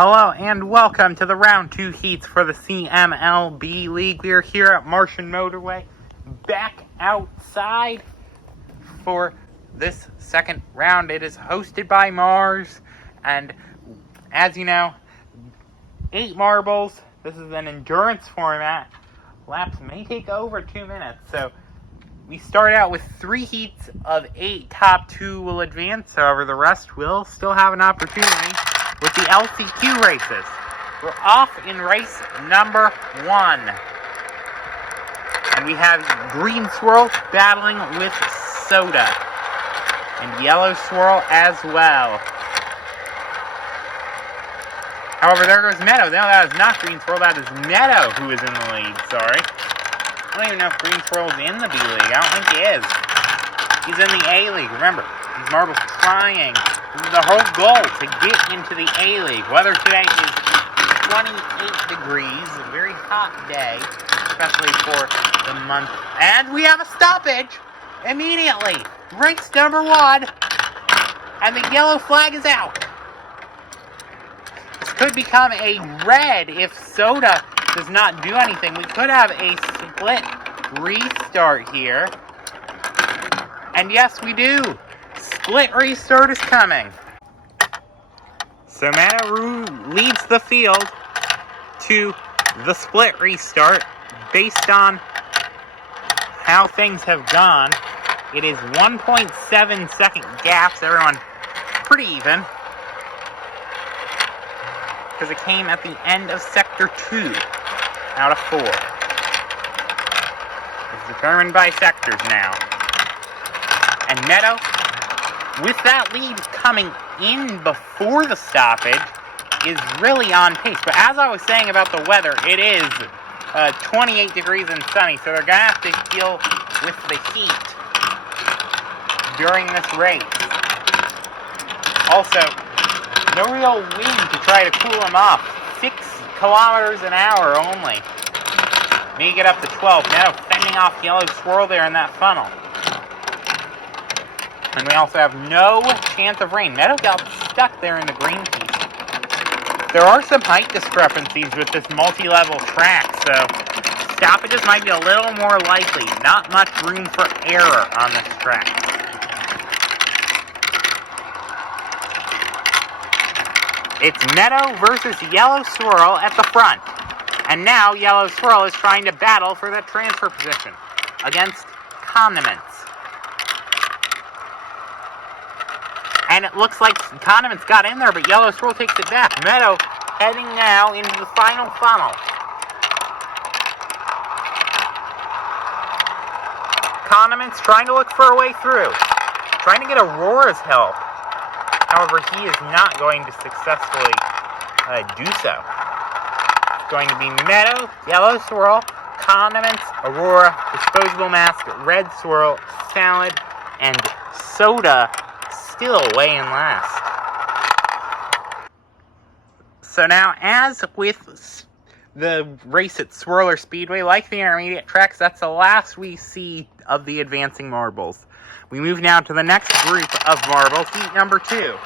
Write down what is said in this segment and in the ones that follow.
Hello and welcome to the round 2 heats for the CML B League. We are here at Martian Motorway, back outside for this second round. It is hosted by Mars, and as you know, 8 marbles. This is an endurance format. Laps may take over 2 minutes, so we start out with 3 heats of 8. Top 2 will advance, however the rest will still have an opportunity with the LCQ races. We're off in race number 1. And we have Green Swirl battling with Soda. And Yellow Swirl as well. However, there goes Meadow. No, that is not Green Swirl. That is Meadow who is in the lead. Sorry. I don't even know if Green Swirl is in the B League. I don't think he is. He's in the A League. Remember, these marbles trying. This is the whole goal, to get into the A League. Weather today is 28 degrees. A very hot day, especially for the month. And we have a stoppage immediately. Race number 1. And the yellow flag is out. This could become a red if Soda does not do anything. We could have a split restart here. And yes, we do. Split restart is coming. So Meadow leads the field to the split restart based on how things have gone. It is 1.7 second gaps. Everyone pretty even, because it came at the end of sector 2 out of 4. It's determined by sectors now. And Meadow, with that lead coming in before the stoppage, is really on pace. But as I was saying about the weather, it is 28 degrees and sunny, so they're going to have to deal with the heat during this race. Also, no real wind to try to cool them off. 6 kilometers an hour only. May get up to 12. Now fending off Yellow Swirl there in that funnel. And we also have no chance of rain. Meadow got stuck there in the green piece. There are some height discrepancies with this multi-level track, so stoppages might be a little more likely. Not much room for error on this track. It's Meadow versus Yellow Swirl at the front. And now Yellow Swirl is trying to battle for that transfer position against Condiments. And it looks like Condiments got in there, but Yellow Swirl takes it back. Meadow heading now into the final funnel. Condiments trying to look for a way through. Trying to get Aurora's help. However, he is not going to successfully do so. It's going to be Meadow, Yellow Swirl, Condiments, Aurora, Disposable Mask, Red Swirl, Salad, and Soda still weighing last. So now, as with the race at Swirler Speedway, like the intermediate tracks, that's the last we see of the advancing marbles. We move now to the next group of marbles, heat number 2.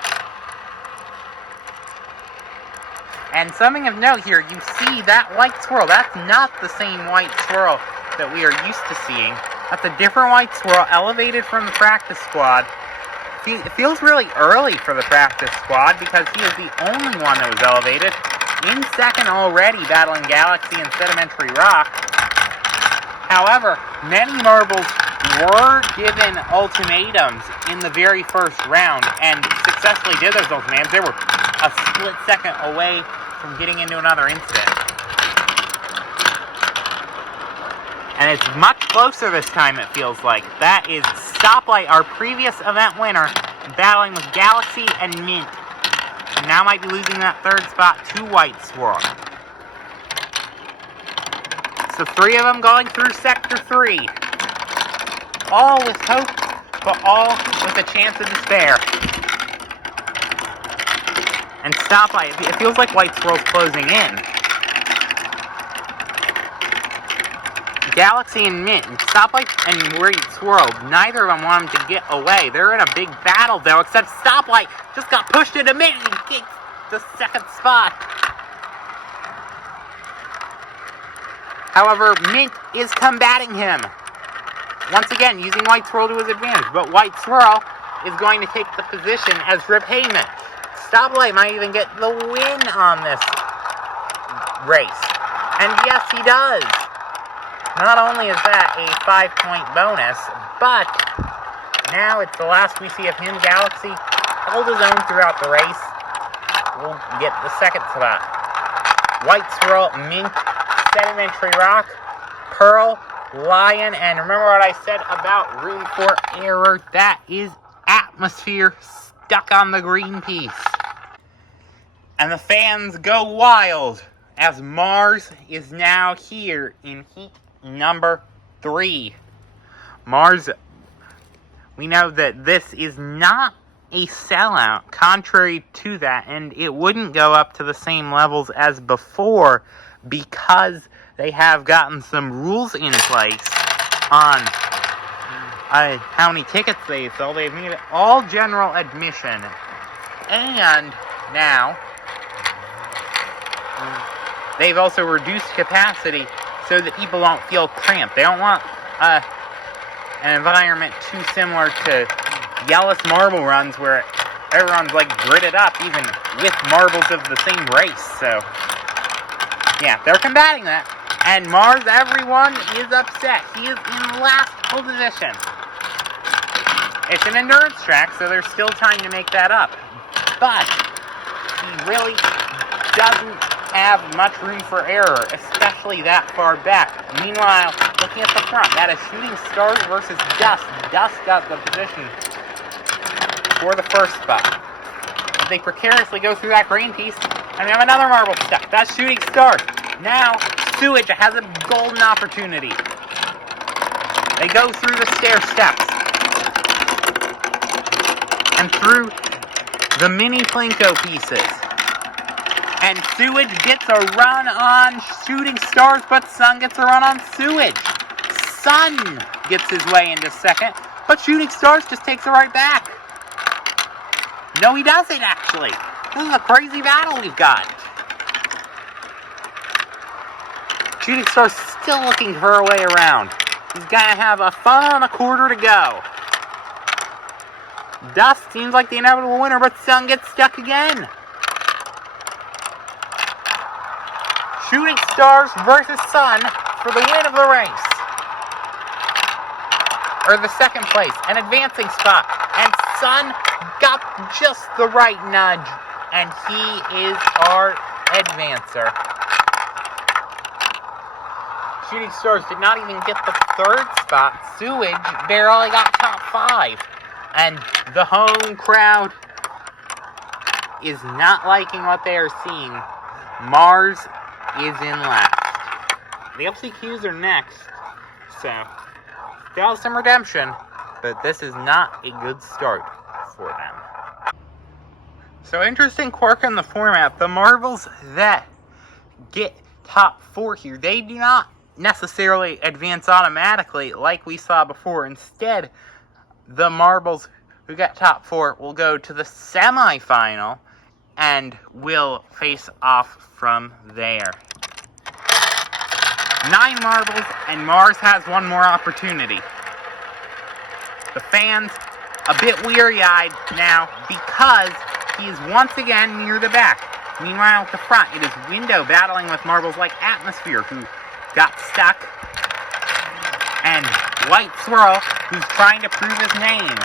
And something of note here, you see that white swirl. That's not the same white swirl that we are used to seeing. That's a different white swirl, elevated from the practice squad. It feels really early for the practice squad because he is the only one that was elevated. In second already, battling Galaxy and Sedimentary Rock. However, many marbles were given ultimatums in the very first round and successfully did those ultimatums. They were a split second away from getting into another incident. And it's much closer this time, it feels like. That is Stoplight, our previous event winner, battling with Galaxy and Mint. And now might be losing that third spot to White Swirl. So 3 of them going through Sector 3. All with hope, but all with a chance of despair. And Stoplight, it feels like White Swirl's closing in. Galaxy and Mint, Stoplight and White Swirl, neither of them want him to get away. They're in a big battle, though, except Stoplight just got pushed into Mint. the second spot. However, Mint is combating him. Once again, using White Swirl to his advantage. But White Swirl is going to take the position as repayment. Stoplight might even get the win on this race. And yes, he does. Not only is that a 5-point bonus, but now it's the last we see of him. Galaxy held his own throughout the race. We'll get the second spot. White Swirl, Mint, Sedimentary Rock, Pearl, Lion, and remember what I said about room for error? That is Atmosphere stuck on the green piece. And the fans go wild as Mars is now here in heat number 3. Mars, we know that this is not a sellout, contrary to that, and it wouldn't go up to the same levels as before because they have gotten some rules in place on how many tickets they sell. They've made it all general admission. And now, they've also reduced capacity so that people don't feel cramped. They don't want an environment too similar to Yellis marble runs where everyone's like gridded up even with marbles of the same race. So, yeah, they're combating that. And Mars, everyone is upset. He is in last position. It's an endurance track, so there's still time to make that up. But he really doesn't have much room for error, especially that far back. Meanwhile, looking at the front, that is Shooting Stars versus Dust. Dust got the position for the first spot. They precariously go through that green piece, and we have another marble stuck. That's Shooting Stars. Now, Sewage has a golden opportunity. They go through the stair steps and through the mini Plinko pieces. And Sewage gets a run on Shooting Stars, but Sun gets a run on Sewage. Sun gets his way into second, but Shooting Stars just takes it right back. No, he doesn't, actually. This is a crazy battle we've got. Shooting Star's still looking for her way around. He's gonna have a funnel and a quarter to go. Dust seems like the inevitable winner, but Sun gets stuck again. Shooting Stars versus Sun for the win of the race. Or the second place, an advancing spot. And Sun got just the right nudge, and he is our advancer. Shooting Stars did not even get the third spot. Sewage barely got top 5. And the home crowd is not liking what they are seeing. Mars is in last. The LCQs are next, so they'll have some redemption, but this is not a good start for them. So, interesting quirk in the format. The marbles that get top 4 here, they do not necessarily advance automatically like we saw before. Instead, the marbles who got top 4 will go to the semifinal and will face off from there. 9 marbles, and Mars has one more opportunity. The fans a bit weary-eyed now because he is once again near the back. Meanwhile, at the front, it is Window battling with marbles like Atmosphere, who got stuck, and White Swirl, who's trying to prove his name.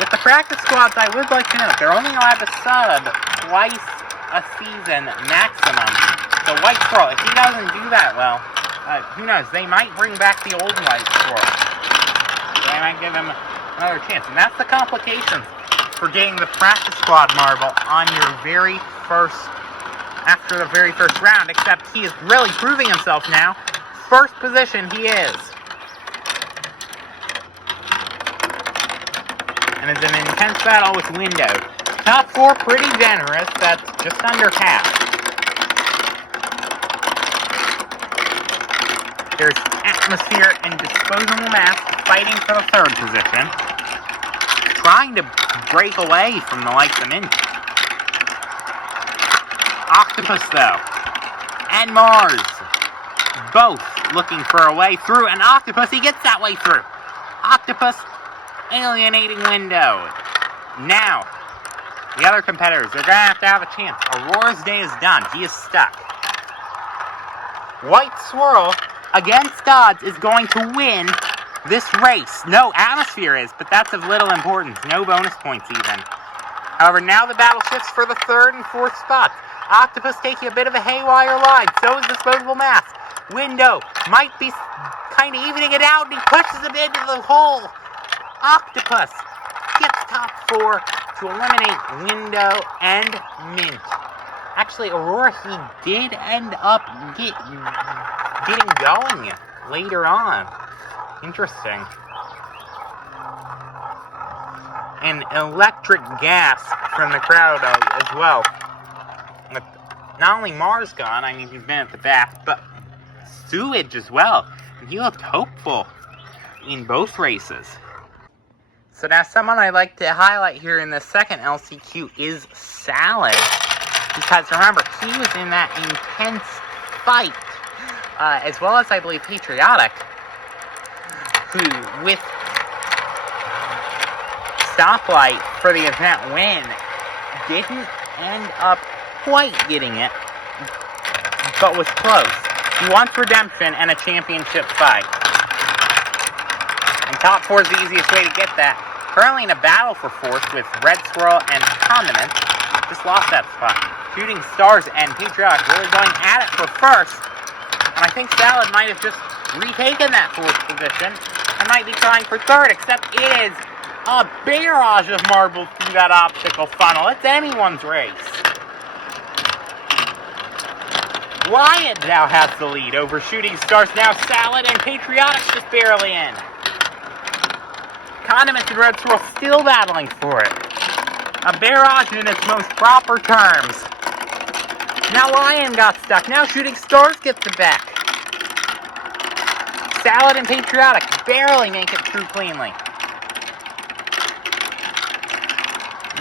With the practice squads, I would like to note, they're only allowed to sub twice a season maximum. So White Swirl, if he doesn't do that well, who knows, they might bring back the old White Swirl. They might give him another chance. And that's the complications for getting the practice squad marble on your very first, after the very first round, except he is really proving himself now. First position, he is. And it's an intense battle with Window. Top 4, pretty generous. That's just under half. There's Atmosphere and Disposable Mask fighting for the third position. trying to break away from the likes of Mint. Octopus, though, and Mars, both looking for a way through, and Octopus, he gets that way through. Octopus, alienating window. Now, the other competitors, they're going to have a chance. Aurora's day is done. He is stuck. White Swirl, against odds, is going to win this race. No, Atmosphere is, but that's of little importance. No bonus points even. However, now the battle shifts for the third and fourth spots. Octopus taking a bit of a haywire line. So is Disposable Mask. Window might be kind of evening it out, and he pushes him into the hole. Octopus gets top four to eliminate Window and Mint. Actually, Aurora, he did end up getting going later on. Interesting. And electric gas from the crowd as well. With not only Mars gone, I mean, he's been at the back, but Sewage as well. And he looked hopeful in both races. So now someone I'd like to highlight here in the second LCQ is Salad. Because remember, he was in that intense fight, as well as I believe Patriotic, who with Stoplight for the event win didn't end up quite getting it, but was close. He wants redemption and a championship fight. And top four is the easiest way to get that. Currently in a battle for fourth with Red Swirl and Condiments. Just lost that spot. Shooting Stars and Patriotic really going at it for first. And I think Salad might have just retaken that fourth position and might be trying for third, except it is a barrage of marbles through that obstacle funnel. It's anyone's race. Lion now has the lead over Shooting Stars. Now Salad and Patriotic just barely in. Condiments and Red Swirl still battling for it. A barrage in its most proper terms. Now Lion got stuck. Now Shooting Stars gets it back. Salad and Patriotic barely make it through cleanly.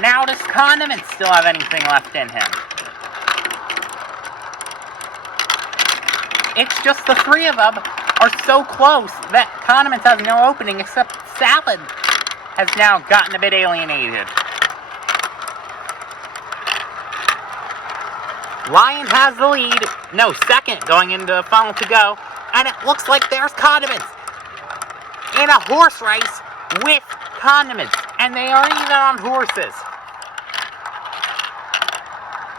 Now does Condiments still have anything left in him? It's just the three of them are so close that Condiments has no opening, except Salad has now gotten a bit alienated. Lion has the lead. No, second going into the funnel to go. And it looks like there's Condiments in a horse race with Condiments. And they are even on horses.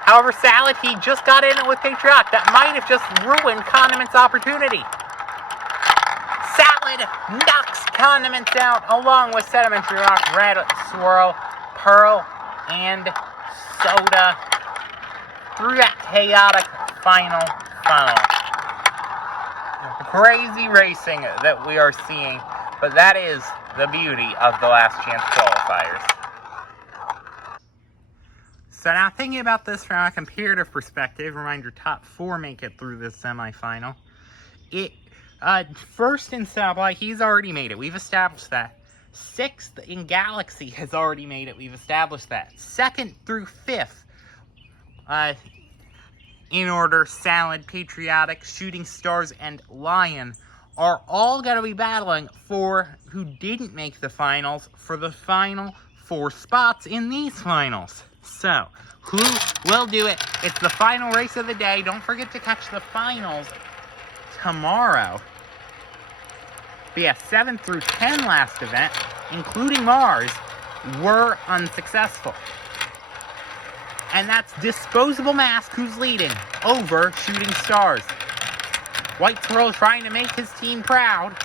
However, Salad, he just got in it with Patriotic. That might have just ruined Condiments' opportunity. Salad knocks Condiments out along with Sedimentary Rock, Red Swirl, Pearl, and Soda through that chaotic final funnel. Crazy racing that we are seeing, but that is the beauty of the Last Chance qualifiers. So now thinking about this from a comparative perspective, reminder, top four make it through this semifinal. First in Stoplight, he's already made it. We've established that. Sixth in Galaxy has already made it. We've established that. Second through fifth, in order, Salad, Patriotic, Shooting Stars, and Lion are all going to be battling for who didn't make the finals for the final four spots in these finals. So, who will do it? It's the final race of the day. Don't forget to catch the finals tomorrow. But yeah, 7 through 10 last event, including Mars, were unsuccessful. And that's Disposable Mask who's leading over Shooting Stars. White Swirl trying to make his team proud.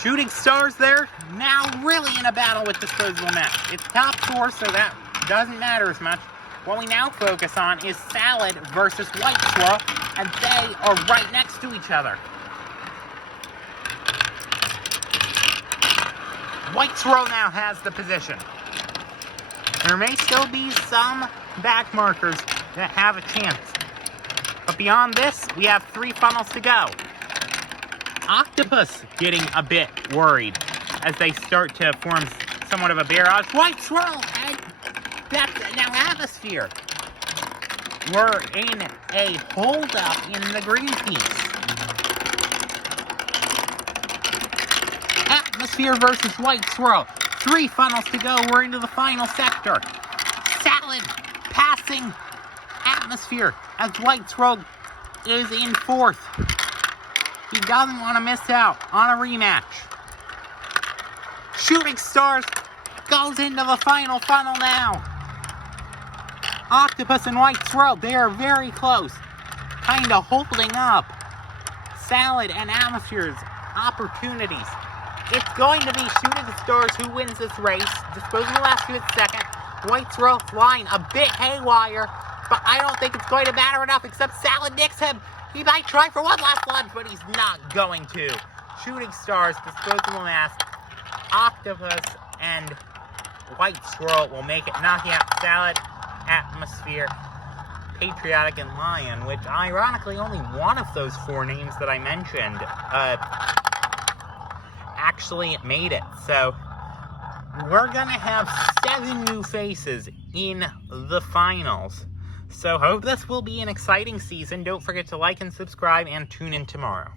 Shooting Stars there, now really in a battle with Disposable Mask. It's top four, so that doesn't matter as much. What we now focus on is Salad versus White Swirl, and they are right next to each other. White Swirl now has the position. There may still be some back markers that have a chance. But beyond this, we have 3 funnels to go. Octopus getting a bit worried as they start to form somewhat of a barrage. White Swirl and now Atmosphere. We're in a holdup in the green piece. Atmosphere versus White Swirl. 3 funnels to go. We're into the final sector. Salad passing Atmosphere as White Swirl is in 4th. He doesn't want to miss out on a rematch. Shooting Stars goes into the final funnel now. Octopus and White Swirl, they are very close. Kind of holding up Salad and Atmosphere's opportunities. It's going to be Shooting Stars who wins this race. Disposable Mask to its 2nd. White Swirl flying a bit haywire, but I don't think it's going to matter enough, except Salad nicks him. He might try for one last lunge, but he's not going to. Shooting Stars, Disposable Mask, Octopus, and White Swirl will make it. Knocking out Salad, Atmosphere, Patriotic, and Lion, which ironically only one of those 4 names that I mentioned actually made it. So we're gonna have 7 new faces in the finals. So hope this will be an exciting season. Don't forget to like and subscribe and tune in tomorrow.